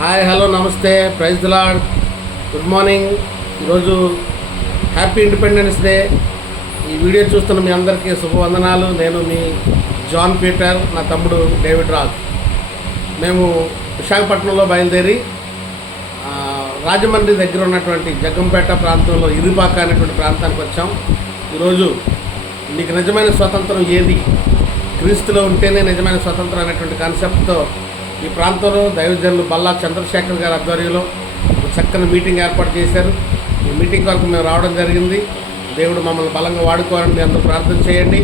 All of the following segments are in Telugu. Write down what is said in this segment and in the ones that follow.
హాయ్ హలో నమస్తే. Praise lord good morning. ఈరోజు హ్యాపీ ఇండిపెండెన్స్ డే. ఈ వీడియో చూస్తున్న మీ అందరికీ శుభవందనాలు. నేను మీ జాన్ పీటర్ నా తమ్ముడు డేవిడ్ రాజ్. మేము విశాఖపట్నంలో బయలుదేరి రాజమండ్రి దగ్గర ఉన్నటువంటి జగ్గంపేట ప్రాంతంలో ఇరుపాక అనేటువంటి ప్రాంతానికి వచ్చాం. ఈరోజు నీకు నిజమైన స్వతంత్రం ఏది? క్రీస్తులో ఉంటేనే నిజమైన స్వతంత్రం అనేటువంటి కాన్సెప్ట్తో ఈ ప్రాంతంలో దైవజనులు బల్లా చంద్రశేఖర్ గారి ఆధ్వర్యంలో ఒక చక్కని మీటింగ్ ఏర్పాటు చేశారు. ఈ మీటింగ్ వరకు మేము రావడం జరిగింది. దేవుడు మమ్మల్ని బలంగా వాడుకోవాలని మీ అందరూ ప్రార్థన చేయండి.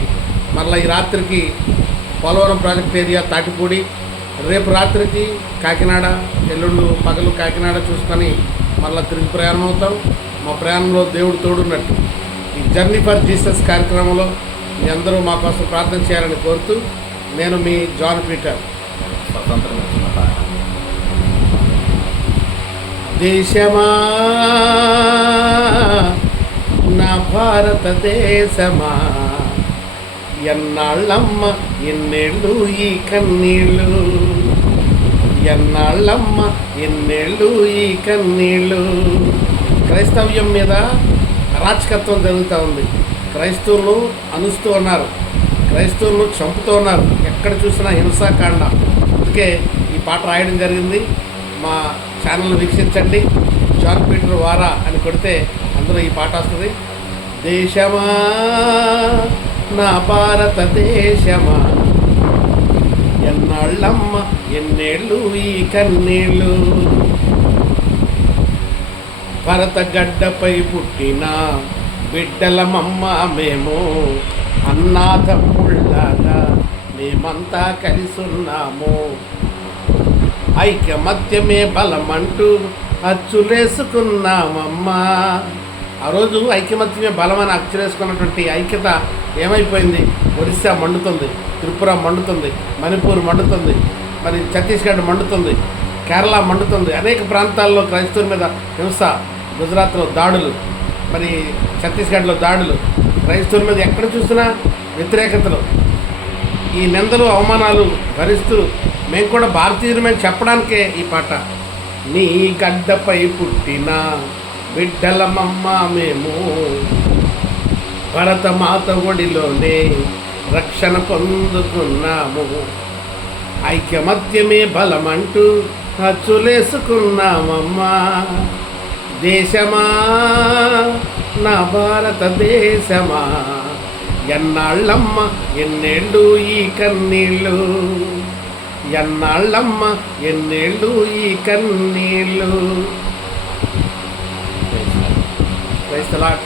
మరలా ఈ రాత్రికి పోలవరం ప్రాజెక్ట్ ఏరియా తాటిపూడి రేపు రాత్రికి కాకినాడ ఎల్లుండు పగలు కాకినాడ చూసుకొని మళ్ళీ తిరిగి ప్రయాణం అవుతాం. మా ప్రయాణంలో దేవుడు తోడున్నట్టు. ఈ జర్నీ ఫర్ జీసస్ కార్యక్రమంలో మీ అందరూ మా కోసం ప్రార్థన చేయాలని కోరుతూ నేను మీ జాన్ పీటర్. స్వతంత్రం వచ్చిన దేశమా నా భారతదేశమా? ఎన్నాళ్ళమ్మ ఎన్నేళ్ళు ఈ కన్నీళ్ళు? ఎన్నాళ్ళమ్మ ఎన్నేళ్ళు ఈ కన్నీళ్ళు? క్రైస్తవ్యం మీద అరాచకత్వం జరుగుతూ ఉంది. క్రైస్తవులను అనుస్తూ ఉన్నారు. క్రైస్తవులను చంపుతూ ఉన్నారు. ఎక్కడ చూసినా హింసాకాండ. అందుకే ఈ పాట రాయడం జరిగింది. మా ఛానల్ని వీక్షించండి. జాన్ పీటర్ వారా అని కొడితే అందులో ఈ పాట వస్తుంది. దేశమా నా భారతదేశమా ఎన్నాళ్ళమ్మ ఎన్నేళ్ళు ఈ కన్నీళ్ళు? భరత గడ్డపై పుట్టిన బిడ్డలమమ్మ మేము అన్నాథముళ్ళ మేమంతా కలిసున్నాము. ఐక్యమత్యమే బలమంటూ అచ్చులేసుకున్నామమ్మా. ఆ రోజు ఐక్యమత్యమే బలమని అచ్చులేసుకున్నటువంటి ఐక్యత ఏమైపోయింది? ఒరిస్సా మండుతుంది త్రిపుర మండుతుంది మణిపూర్ మండుతుంది మరి ఛత్తీస్గఢ్ మండుతుంది కేరళ మండుతుంది. అనేక ప్రాంతాల్లో క్రైస్తవుల మీద హింస గుజరాత్లో దాడులు మరి ఛత్తీస్గఢ్లో దాడులు. క్రైస్తవుల మీద ఎక్కడ చూసినా వ్యతిరేకతలు. ఈ నిందలు అవమానాలు భరిస్తూ మేము కూడా భారతీయులమని చెప్పడానికే ఈ పాట. నీ గడ్డపై పుట్టిన బిడ్డలమమ్మ మేము భరతమాత ఒడిలోనే రక్షణ పొందుకున్నాము ఐక్యమత్యమే బలమంటూ అచ్చులేసుకున్నామమ్మా దేశమా నా భారతదేశమా? ఎన్నాళ్ళమ్మ ఎన్నేళ్ళు ఈ కన్నీళ్ళు? ఎన్నాళ్ళమ్మ ఎన్నేళ్ళు ఈ కన్నీళ్ళు? క్రైస్తలాట్